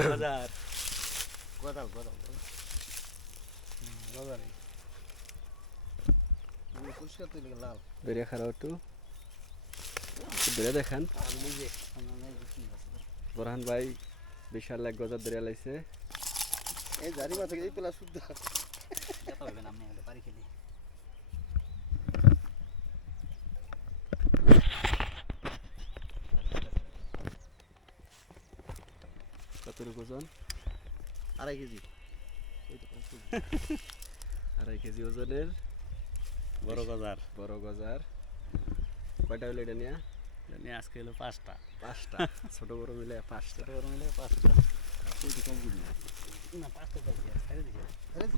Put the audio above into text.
বাজার গদাল গদাল বাজার পরিষ্কার তৈরি লাল বেরিয়ে খারাপ একটু ধরে দেখান আমি বোরহান ভাই বিশাল এক গজার ধরে লাইছে এই জারি মাথা এই পেলা শুদ্ধ কত হবে না আপনি আমাদের খেলি কতটুকু ওজন? আড়াই কেজি। আড়াই কেজি ওজনের বড় গজার। বড় গজার। কয়টা হলো এটা নিয়ে? নিয়ে আজকে হলো পাঁচটা। পাঁচটা। ছোট বড় মিলে পাঁচটা। বড় মিলে পাঁচটা। না